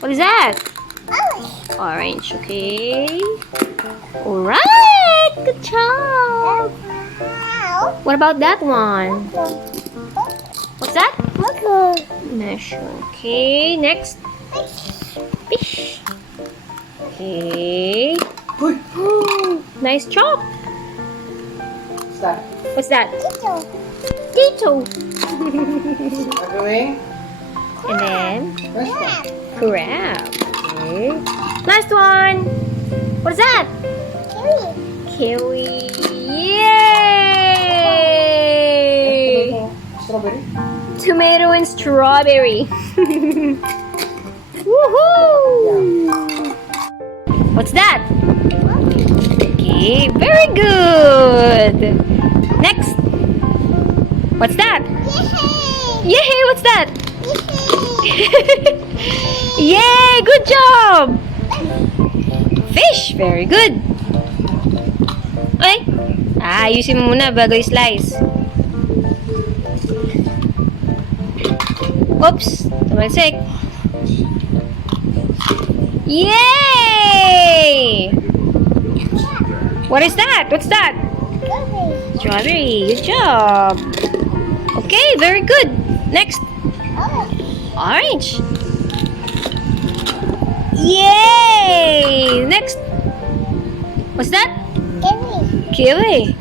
What is that? Orange. Orange, okay. Alright! Good job! Wow. What about that one? What's that? Velcro. Mushroom. Okay, next. Fish. Okay. Nice job. What's that? What's that? Tito. Tito. Gagawin? And then, Restaurant. crab. Okay. Last one. What's that? Kiwi. Kiwi. Yay! Strawberry? Tomato and strawberry. Woohoo! What's that? Okay, very good. Next. What's that? Yay. Yay! What's that? Yay. Yay! Good job. Fish. Very good. Ay. Ayusin mo muna bago i-slice. Oops. Tumalsik. Yay! What is that? What's that? Strawberry. Strawberry. Good job. Okay, very good. Next. Orange. Orange. Yay! Next. What's that? Kiwi. Kiwi.